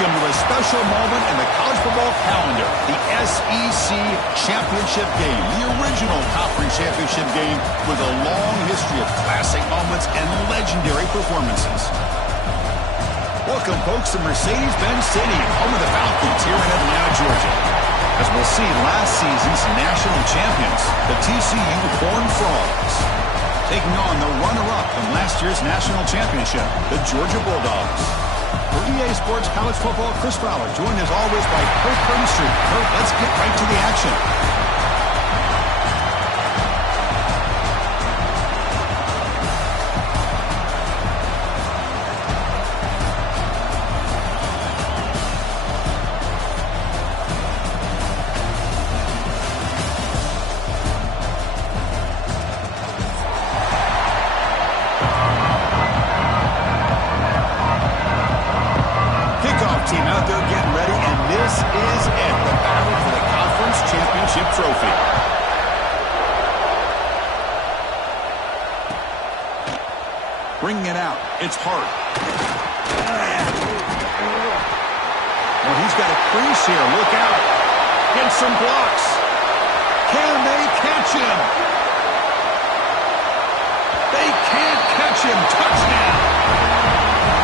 Welcome to a special moment in the college football calendar, the SEC Championship Game, the original conference championship game with a long history of classic moments and legendary performances. Welcome, folks, to Mercedes-Benz Stadium, home of the Falcons here in Atlanta, Georgia. As we'll see, last season's national champions, the TCU Horned Frogs, taking on the runner-up from last year's national championship, the Georgia Bulldogs. For EA Sports College Football, Chris Fowler, joined as always by Kurt Street. Kurt, let's get right to the action. Team out there getting ready, and this is it, the battle for the conference championship trophy. Bringing it out, it's hard. Well, he's got a crease here, look out. Get some blocks. Can they catch him? They can't catch him, touchdown.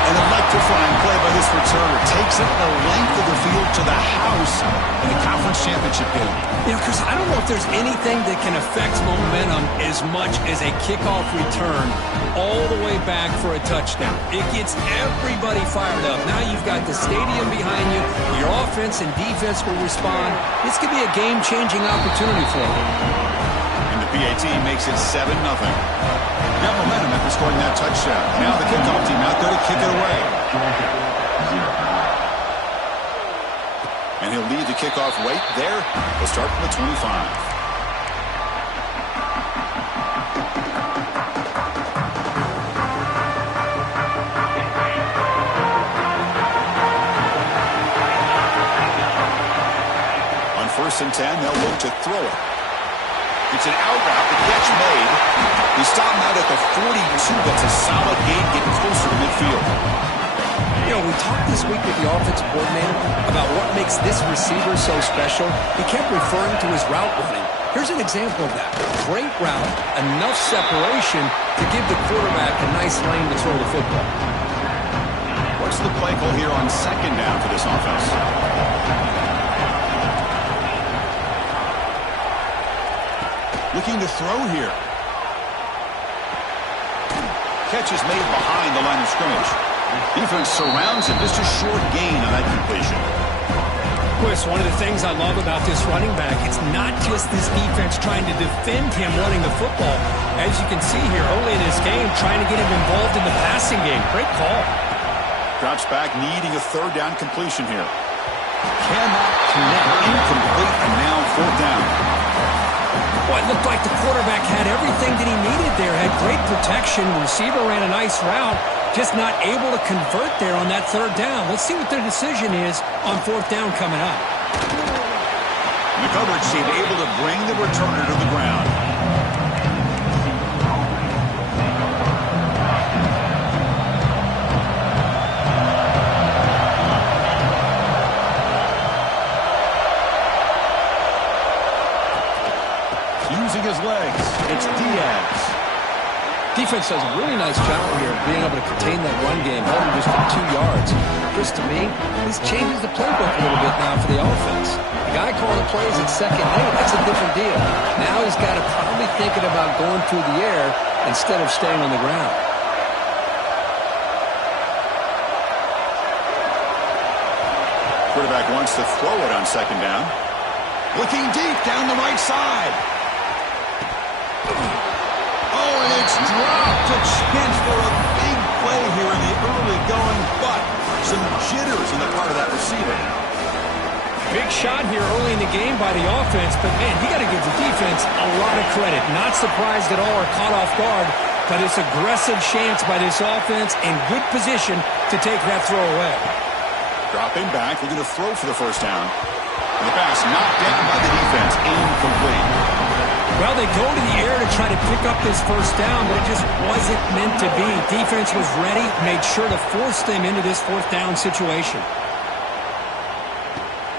An electrifying play by this returner takes it the length of the field to the house in the conference championship game. You know, Chris, I don't know if there's anything that can affect momentum as much as a kickoff return all the way back for a touchdown. It gets everybody fired up. Now you've got the stadium behind you. Your offense and defense will respond. This could be a game-changing opportunity for them. And the PAT makes it 7-0. Got momentum after scoring that touchdown. Now the kickoff team out there to kick it away. And he'll lead the kickoff right there. We'll start from the 25. On 1st and 10, they'll look to throw it. It's an out route, the catch made. We stop him out at the 42. That's a solid gain, getting closer to midfield. You know, we talked this week with the offensive coordinator about what makes this receiver so special. He kept referring to his route running. Here's an example of that. Great route, enough separation to give the quarterback a nice lane to throw the football. What's the play call here on 2nd down for this offense? Looking to throw here. Catch is made behind the line of scrimmage. Defense surrounds him. Just a short gain on that completion. Chris, one of the things I love about this running back, it's not just this defense trying to defend him wanting the football. As you can see here early in this game, trying to get him involved in the passing game. Great call. Drops back, needing a 3rd down completion here. Cannot connect. Incomplete, and now 4th down. Boy, it looked like the quarterback had everything that he needed there. Had great protection. Receiver ran a nice route. Just not able to convert there on that 3rd down. Let's see what their decision is on 4th down coming up. The coverage team able to bring the returner to the ground. Using his legs, it's Diaz. Defense does a really nice job here of being able to contain that run game, holding just to 2 yards. Chris, to me, this changes the playbook a little bit now for the offense. The guy calling the plays at 2nd, hey, that's a different deal. Now he's got to probably thinking about going through the air instead of staying on the ground. Quarterback wants to throw it on 2nd down. Looking deep down the right side. Oh, and it's dropped a chance for a big play here in the early going, but some jitters on the part of that receiver. Big shot here early in the game by the offense, but, man, you got to give the defense a lot of credit. Not surprised at all or caught off guard, but it's aggressive chance by this offense in good position to take that throw away. Dropping back, looking to throw for the 1st down. And the pass knocked down by the defense, incomplete. Well, they go to the air to try to pick up this 1st down, but it just wasn't meant to be. Defense was ready, made sure to force them into this 4th down situation.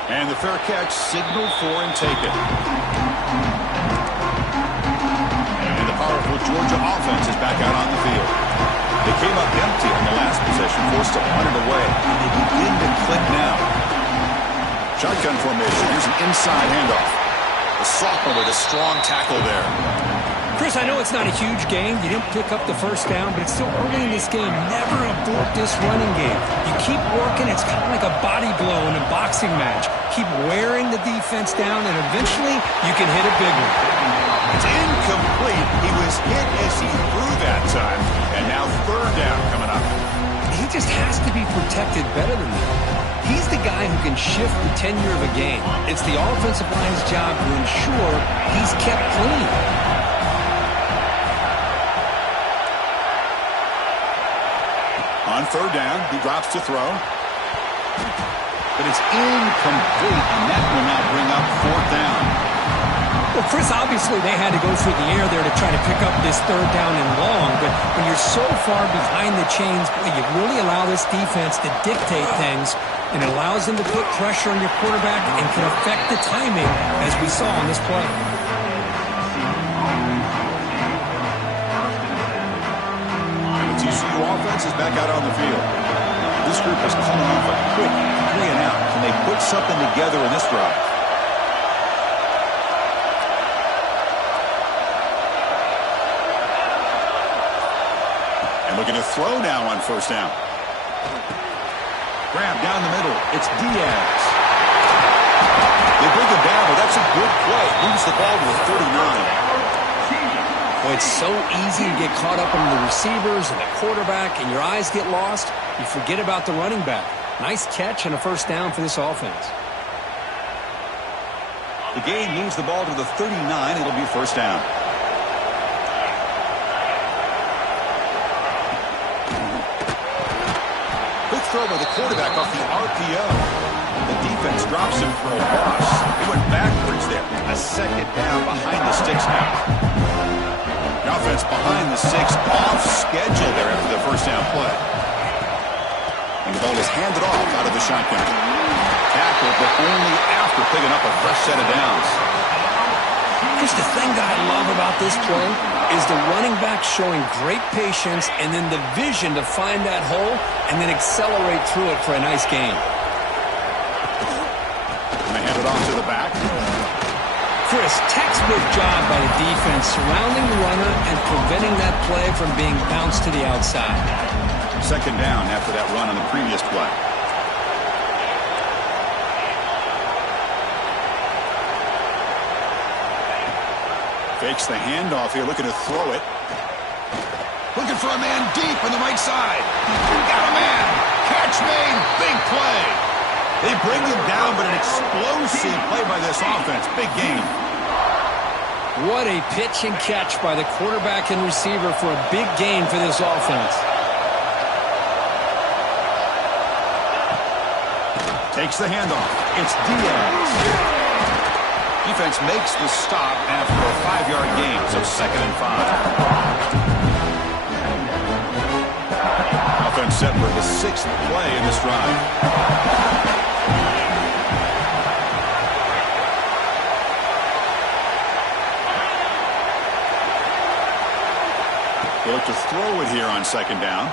And the fair catch signaled for and taken. And the powerful Georgia offense is back out on the field. They came up empty on the last possession, forced to punt it away. And they begin to click now. Shotgun formation. Here's an inside handoff. The sophomore with a strong tackle there. Chris, I know it's not a huge game. You didn't pick up the first down, but it's still early in this game. Never abort this running game. You keep working. It's kind of like a body blow in a boxing match. Keep wearing the defense down, and eventually you can hit a big one. It's incomplete. He was hit as he threw that time, and now third down coming up. He just has to be protected better than that. He's the guy who can shift the tenure of a game. It's the offensive line's job to ensure he's kept clean. On third down, he drops to throw. But it's incomplete, and that will now bring up fourth down. Well, Chris, obviously they had to go through the air there to try to pick up this third down and long, but when you're so far behind the chains, you really allow this defense to dictate things, and it allows them to put pressure on your quarterback and can affect the timing, as we saw on this play. TCU offense is back out on the field. This group is coming off a quick 3-and-out. Can they put something together in this drive? And looking to throw now on first down. Grab down the middle. It's Diaz. They bring him down, but that's a good play. Moves the ball to the 39. Boy, it's so easy to get caught up in the receivers and the quarterback, and your eyes get lost. You forget about the running back. Nice catch and a first down for this offense. The game moves the ball to the 39. It'll be first down. Quick throw by the quarterback off the RPO. The defense drops him for a loss. He went backwards there. A second down behind the sticks now. The offense behind the six, off schedule there after the first down play. And the ball is handed off out of the shotgun. Tackle, but only after picking up a fresh set of downs. Here's the thing that I love about this play is the running back showing great patience and then the vision to find that hole and then accelerate through it for a nice gain. And they hand it off to the back. Chris, textbook job by the defense surrounding the runner and preventing that play from being bounced to the outside. Second down after that run on the previous play. Fakes the handoff here, looking to throw it. Looking for a man deep on the right side. Got a man. Catch made. Big play. They bring him down, but an explosive play by this offense. Big game. What a pitch and catch by the quarterback and receiver for a big gain for this offense. Takes the handoff. It's Diaz. Defense makes the stop after a 5-yard gain, so 2nd and 5. Offense set for the 6th play in this drive. They look to throw it here on second down.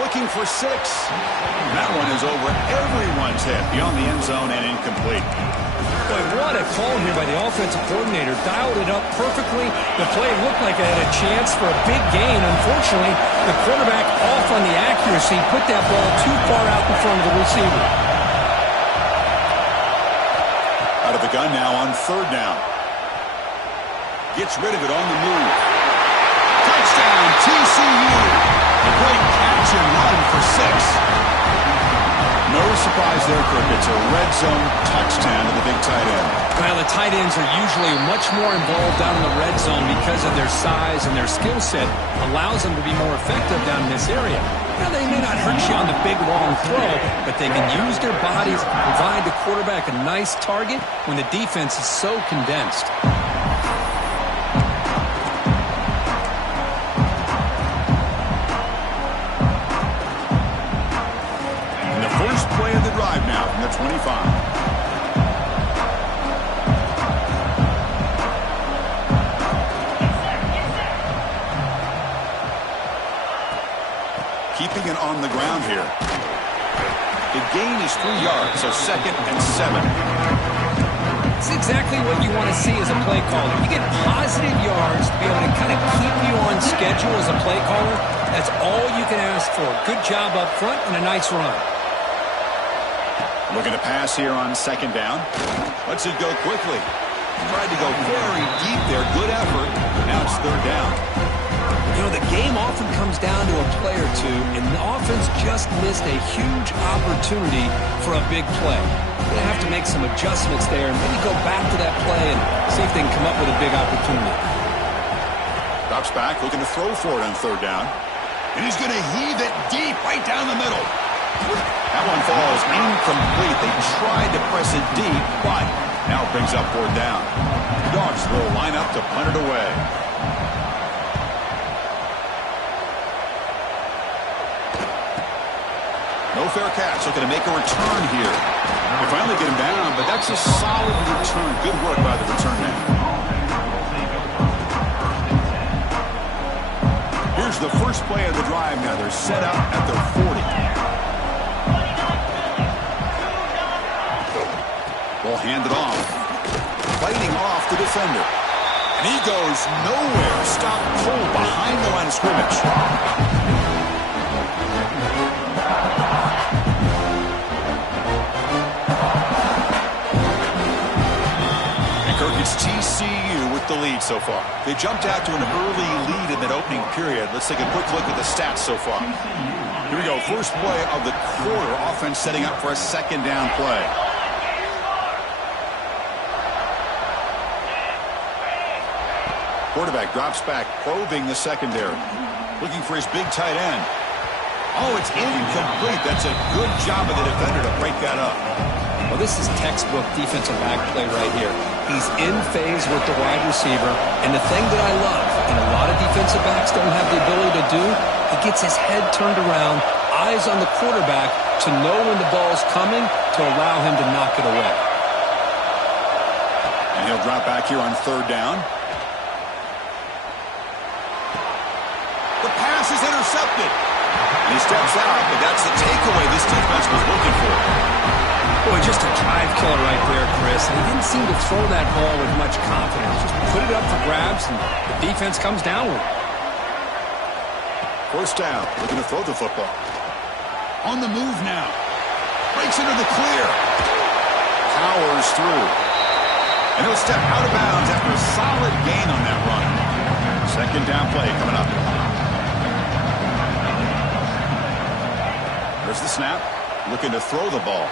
Looking for 6. That one is over everyone's head, beyond the end zone and incomplete. Boy, what a call here by the offensive coordinator. Dialed it up perfectly. The play looked like it had a chance for a big gain. Unfortunately, the quarterback off on the accuracy, put that ball too far out in front of the receiver. Out of the gun now on third down. Gets rid of it on the move. Touchdown, TCU. A great catch and run for 6. No surprise there, Kirk. It's a red zone touchdown to the big tight end. Well, the tight ends are usually much more involved down in the red zone because of their size and their skill set. Allows them to be more effective down in this area. Now, they may not hurt you on the big, long throw, but they can use their bodies to provide the quarterback a nice target when the defense is so condensed. Play of the drive now from the 25. keeping it on the ground here. The gain is 3 yards, so 2nd and 7. It's exactly what you want to see as a play caller. You get positive yards to be able to kind of keep you on schedule as a play caller. That's all you can ask for. Good job up front and a nice run. Looking to pass here on 2nd down. Lets it go quickly. Tried to go very deep there. Good effort. Now it's 3rd down. You know, the game often comes down to a play or two, and the offense just missed a huge opportunity for a big play. They're going to have to make some adjustments there and maybe go back to that play and see if they can come up with a big opportunity. Drops back, looking to throw for it on 3rd down. And he's going to heave it deep right down the middle. That one falls incomplete. They tried to press it deep, but now it brings up 4th down. Dawgs will line up to punt it away. No fair catch. Looking to make a return here. They finally get him down, but that's a solid return. Good work by the return man. Here's the first play of the drive now. They're set up at their 40. Ball handed off. Fighting off the defender. And he goes nowhere. Stopped cold behind the line of scrimmage. It's TCU with the lead so far. They jumped out to an early lead in that opening period. Let's take a quick look at the stats so far. Here we go. First play of the quarter. Offense setting up for a 2nd down play. Quarterback drops back, probing the secondary. Looking for his big tight end. Oh, it's incomplete. That's a good job of the defender to break that up. Well, this is textbook defensive back play right here. He's in phase with the wide receiver. And the thing that I love, and a lot of defensive backs don't have the ability to do, he gets his head turned around, eyes on the quarterback to know when the ball's coming to allow him to knock it away. And he'll drop back here on 3rd down. The pass is intercepted. And he steps out, but that's the takeaway this defense was looking for. Boy, just a drive killer right there, Chris. And he didn't seem to throw that ball with much confidence. Just put it up for grabs, and the defense comes down with it. 1st down, looking to throw the football. On the move now. Breaks into the clear. Powers through. And he'll step out of bounds after a solid gain on that run. 2nd down play coming up. There's the snap. Looking to throw the ball.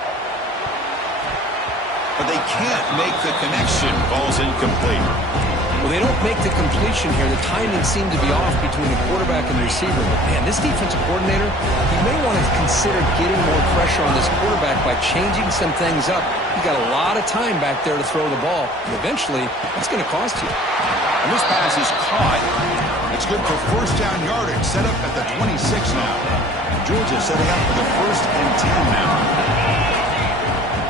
But they can't make the connection. Ball's incomplete. Well, they don't make the completion here. The timing seemed to be off between the quarterback and the receiver. But, man, this defensive coordinator, he may want to consider getting more pressure on this quarterback by changing some things up. He got a lot of time back there to throw the ball. And eventually, that's going to cost you. And this pass is caught. It's good for 1st down yardage. Set up at the 26 now. Georgia setting up for the 1st and 10 now.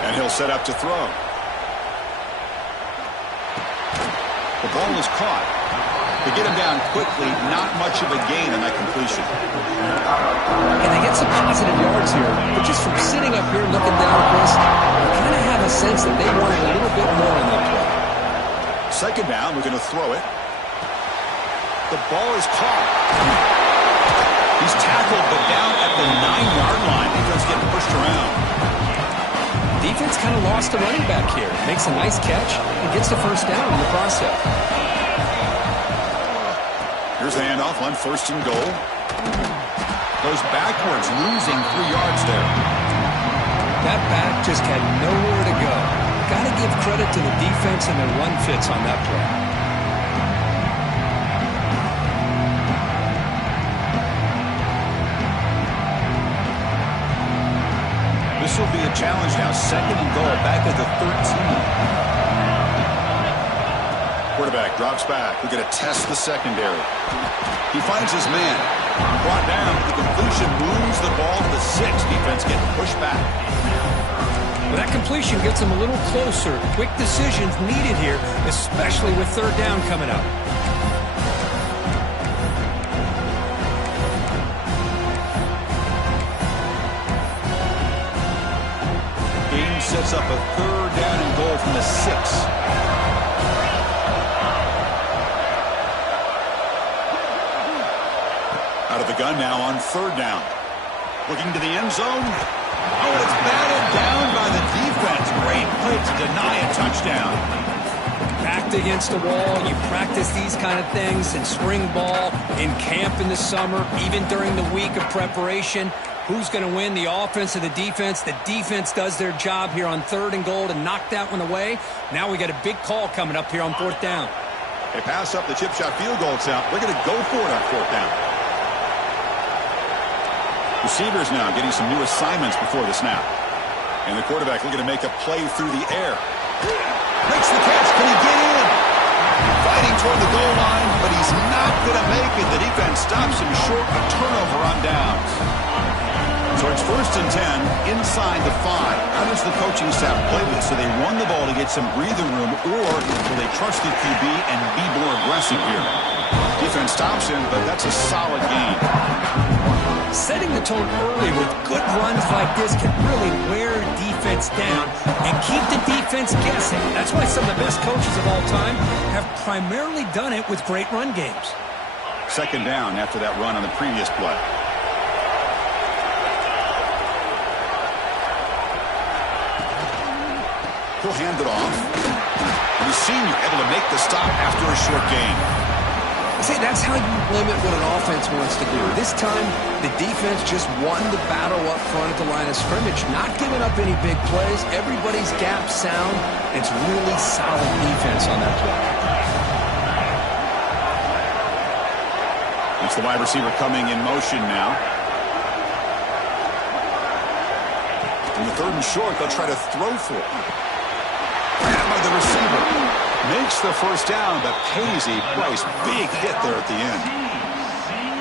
And he'll set up to throw. The ball is caught. They get him down quickly. Not much of a gain on that completion. And they get some positive yards here. But just from sitting up here looking down, Chris, you kind of have a sense that they wanted a little bit more in that play. 2nd down. We're going to throw it. The ball is caught. He's tackled, but down at the 9-yard line. Defense getting pushed around. Defense kind of lost the running back here. Makes a nice catch and gets the 1st down in the process. Here's the handoff on 1st and goal. Goes backwards, losing 3 yards there. That back just had nowhere to go. Got to give credit to the defense and their run fits on that play. This will be a challenge now. 2nd and goal, back at the 13. Quarterback drops back. We're going to test the secondary. He finds his man. Brought down. The completion moves the ball to the 6. Defense getting pushed back. Well, that completion gets them a little closer. Quick decisions needed here, especially with 3rd down coming up. pass up a 3rd down and goal from the 6. Out of the gun now on 3rd down. Looking to the end zone. Oh, it's batted down by the defense. Great play to deny a touchdown. Backed against the wall. You practice these kind of things in spring ball, in camp in the summer, even during the week of preparation. Who's going to win, the offense or the defense? The defense does their job here on 3rd and goal to knock that one away. Now we got a big call coming up here on 4th down. They pass up the chip shot field goal attempt. They're going to go for it on 4th down. Receivers now getting some new assignments before the snap. And the quarterback looking to make a play through the air. Makes the catch. Can he get in? Fighting toward the goal line, but he's not going to make it. The defense stops him short. A turnover on downs. So it's 1st and 10 inside the 5. How does the coaching staff play this? So they run the ball to get some breathing room, or will they trust the QB and be more aggressive here? Defense stops him, but that's a solid game. Setting the tone early with good runs like this can really wear defense down and keep the defense guessing. That's why some of the best coaches of all time have primarily done it with great run games. 2nd down after that run on the previous play. He'll hand it off. And the senior able to make the stop after a short gain. See, that's how you limit what an offense wants to do. This time, the defense just won the battle up front at the line of scrimmage, not giving up any big plays. Everybody's gap sound. It's really solid defense on that play. It's the wide receiver coming in motion now. In the 3rd and short, they'll try to throw for it. Grab by the receiver. Makes the 1st down, but pays a price. Big hit there at the end.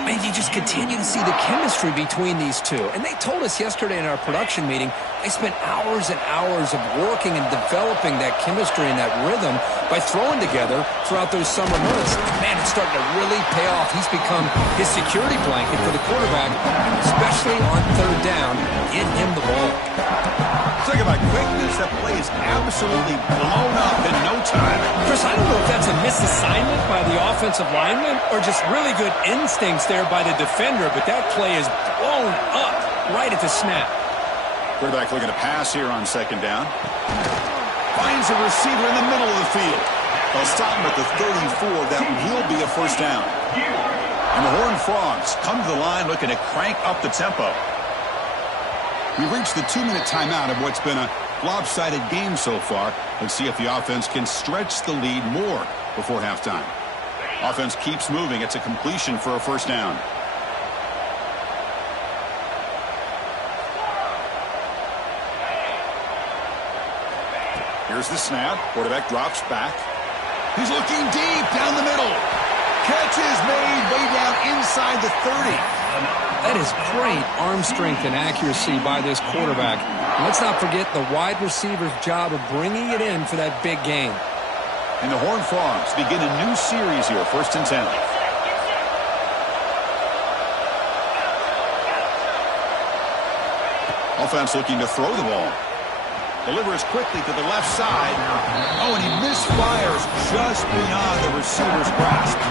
And you just continue to see the chemistry between these two. And they told us yesterday in our production meeting, they spent hours and hours of working and developing that chemistry and that rhythm by throwing together throughout those summer months. Man, it's starting to really pay off. He's become his security blanket for the quarterback, and especially on 3rd down, get him the ball. Talk about quickness. That play is absolutely blown up in no time. Chris, I don't know if that's a misassignment by the offensive lineman or just really good instincts there by the defender, but that play is blown up right at the snap. Quarterback looking to pass here on 2nd down. Finds a receiver in the middle of the field. They'll stop him at the 34. That will be a 1st down. And the Horned Frogs come to the line looking to crank up the tempo. We've reached the 2-minute timeout of what's been a lopsided game so far. Let's see if the offense can stretch the lead more before halftime. Offense keeps moving. It's a completion for a 1st down. Here's the snap. Quarterback drops back. He's looking deep down the middle. Catch is made way down inside the 30. That is great arm strength and accuracy by this quarterback. And let's not forget the wide receiver's job of bringing it in for that big game. And the Horned Frogs begin a new series here, 1st and 10. Offense looking to throw the ball. Delivers quickly to the left side. Oh, and he misfires just beyond the receiver's grasp.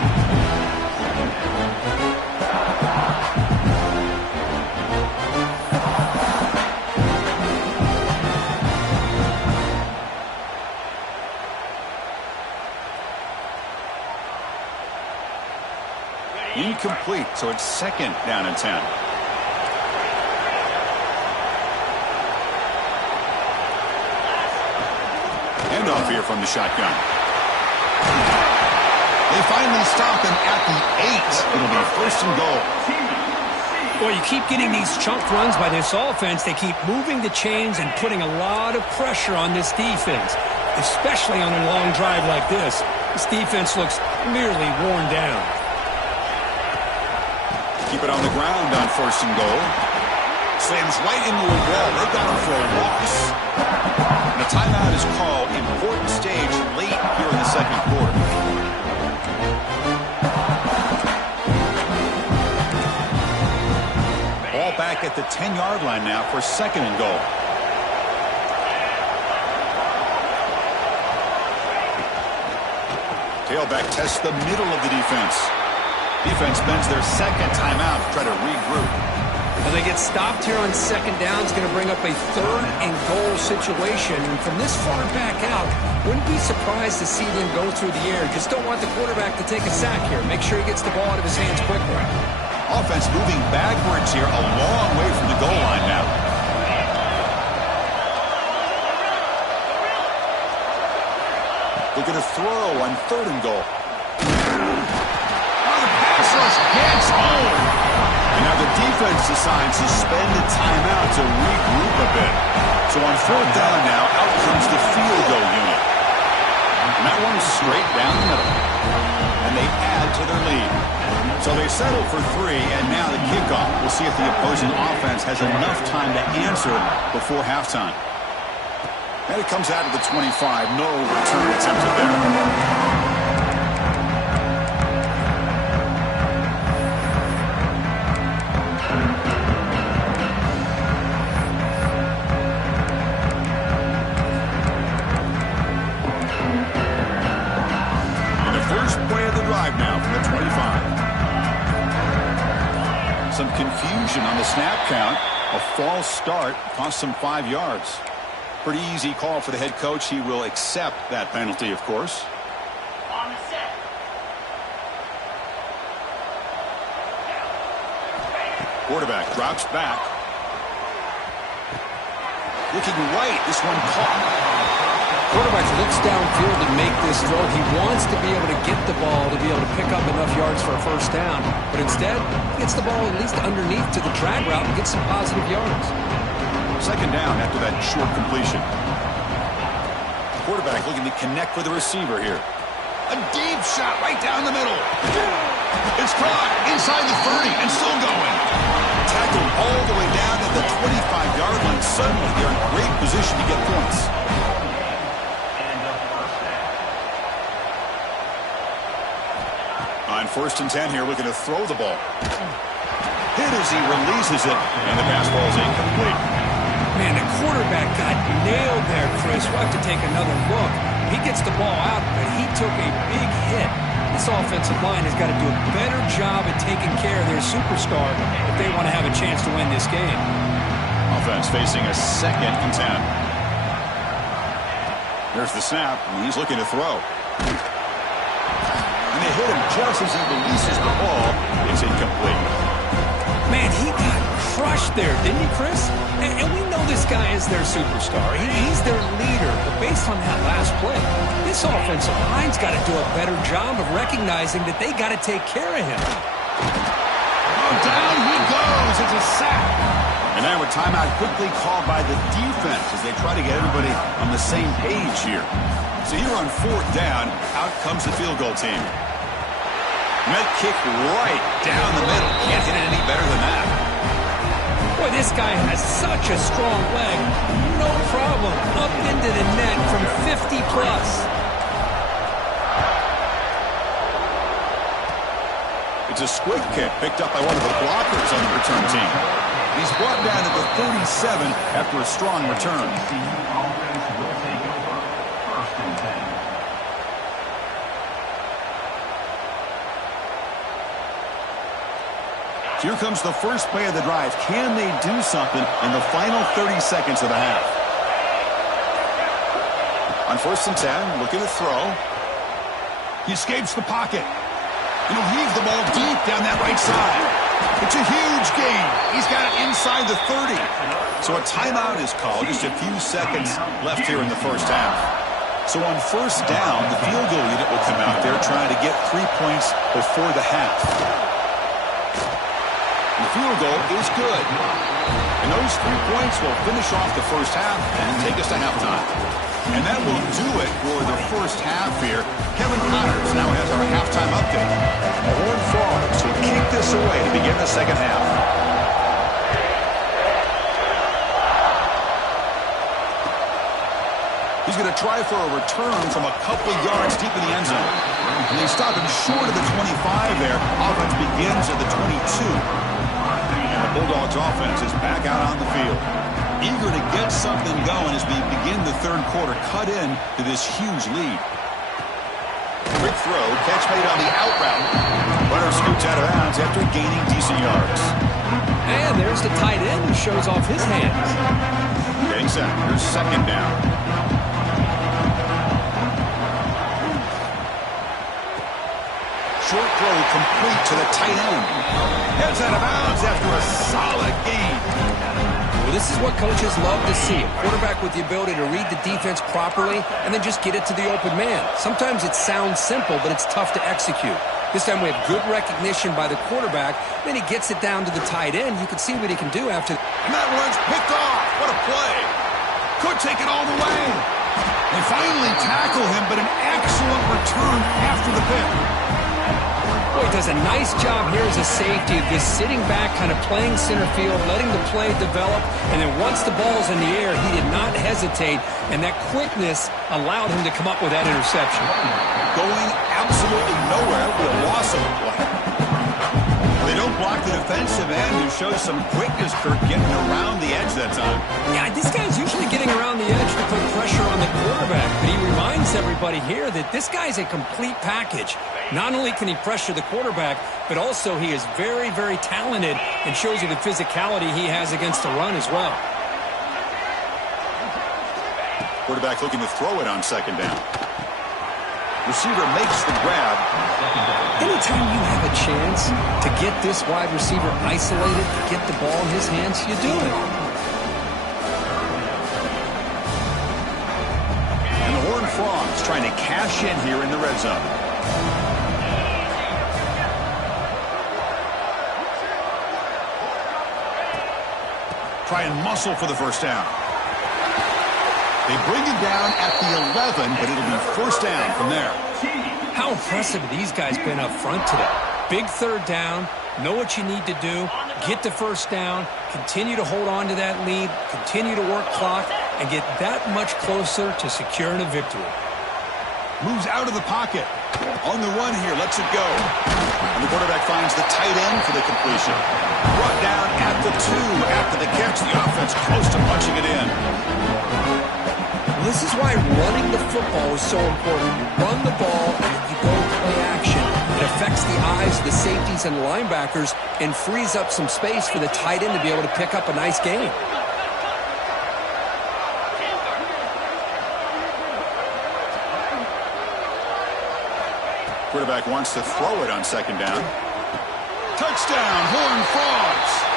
Incomplete, so it's 2nd down and 10. Handoff here from the shotgun. They finally stop him at the 8. It'll be 1st and goal. Well, you keep getting these chunk runs by this offense. They keep moving the chains and putting a lot of pressure on this defense, especially on a long drive like this. This defense looks nearly worn down. Keep it on the ground on 1st and goal. Slams right into a wall. They got him for a loss. And a timeout is called. Important stage late here in the 2nd quarter. Ball back at the 10-yard line now for 2nd and goal. Tailback tests the middle of the defense. Defense spends their second timeout to try to regroup. Well, they get stopped here on second down. It's going to bring up a 3rd and goal situation. And from this far back out, wouldn't be surprised to see them go through the air. Just don't want the quarterback to take a sack here. Make sure he gets the ball out of his hands quickly. Offense moving backwards here, a long way from the goal line now. Looking to throw on 3rd and goal. Gets home. And now the defense decides to spend a timeout to regroup a bit. So on 4th down now, out comes the field goal unit. And that one's straight down the middle. And they add to their lead. So they settle for 3, and now the kickoff. We'll see if the opposing offense has enough time to answer before halftime. And it comes out of the 25. No return attempted there. Some confusion on the snap count. A false start cost some 5 yards. Pretty easy call for the head coach. He will accept that penalty, of course. On the set. Quarterback drops back. Looking right. This one caught. Quarterback looks downfield to make this throw. He wants to be able to get the ball to be able to pick up enough yards for a 1st down. But instead, he gets the ball at least underneath to the drag route and gets some positive yards. 2nd down after that short completion. Quarterback looking to connect with the receiver here. A deep shot right down the middle. It's caught inside the 30 and still going. Tackled all the way down at the 25-yard line. Suddenly, they're in great position to get points. On 1st and 10 here, looking to throw the ball. Hit as he releases it, and the pass ball is incomplete. Man, the quarterback got nailed there, Chris. We'll have to take another look. He gets the ball out, but he took a big hit. This offensive line has got to do a better job at taking care of their superstar if they want to have a chance to win this game. Offense facing a 2nd and 10. There's the snap, and he's looking to throw. And they hit him just as he releases the ball. It's incomplete. Man, he got crushed there, didn't he, Chris? And we know this guy is their superstar. He's their leader. But based on that last play, this offensive line's got to do a better job of recognizing that they got to take care of him. Oh, down he goes. It's a sack. And now a timeout quickly called by the defense as they try to get everybody on the same page here. So here on 4th down, out comes the field goal team. Met kick right down the middle. Can't hit it any better than that. Boy, this guy has such a strong leg. No problem. Up into the net from 50 plus. It's a squib kick picked up by one of the blockers on the return team. He's brought down at the 37 after a strong return. Here comes the first play of the drive. Can they do something in the final 30 seconds of the half? On 1st and 10, looking to throw. He escapes the pocket. And he'll heave the ball deep down that right side. It's a huge gain. He's got it inside the 30. So a timeout is called. Just a few seconds left here in the 1st half. So on 1st down, the field goal unit will come out there trying to get 3 points before the half. The field goal is good. And those 3 points will finish off the 1st half and take us to halftime. And that will do it for the 1st half here. Kevin Connors now has our halftime update. The Horned Frogs will kick this away to begin the 2nd half. He's going to try for a return from a couple yards deep in the end zone. And they stop him short of the 25 there. Offense begins at the 22. Bulldogs offense is back out on the field. Eager to get something going as we begin the 3rd quarter. Cut in to this huge lead. Quick throw, catch made on the out route. Runner scoots out of bounds after gaining decent yards. And there's the tight end who shows off his hands. Getting set. Here's second down. Short throw complete to the tight end. Heads out of bounds after a solid gain. Well, this is what coaches love to see. A quarterback with the ability to read the defense properly and then just get it to the open man. Sometimes it sounds simple, but it's tough to execute. This time we have good recognition by the quarterback. Then he gets it down to the tight end. You can see what he can do after. And that one's picked off. What a play. Could take it all the way. They finally tackle him, but an excellent return after the pick. Boy, he does a nice job here as a safety of just sitting back, kind of playing center field, letting the play develop, and then once the ball's in the air, he did not hesitate, and that quickness allowed him to come up with that interception. Going absolutely nowhere with a loss of a play. They don't block the defensive end, who shows some quickness, Kirk, getting around the edge that time. Yeah, this guy's usually getting around the edge to put pressure on the quarterback, but he reminds everybody here that this guy's a complete package. Not only can he pressure the quarterback, but also he is very, very talented and shows you the physicality he has against the run as well. Quarterback looking to throw it on second down. Receiver makes the grab. Anytime you have a chance to get this wide receiver isolated, get the ball in his hands, you do it. And the Horned Frogs trying to cash in here in the red zone. Try and muscle for the first down. They bring him down at the 11, but it'll be first down from there. How impressive have these guys been up front today? Big third down, know what you need to do, get the first down, continue to hold on to that lead, continue to work clock, and get that much closer to securing a victory. Moves out of the pocket. On the run here, lets it go. And the quarterback finds the tight end for the completion. Brought down at the 2 after the catch. The offense close to punching it in. This is why running the football is so important. You run the ball and you go play action. It affects the eyes of the safeties and linebackers and frees up some space for the tight end to be able to pick up a nice gain. Quarterback wants to throw it on second down. Touchdown, Horned Frogs.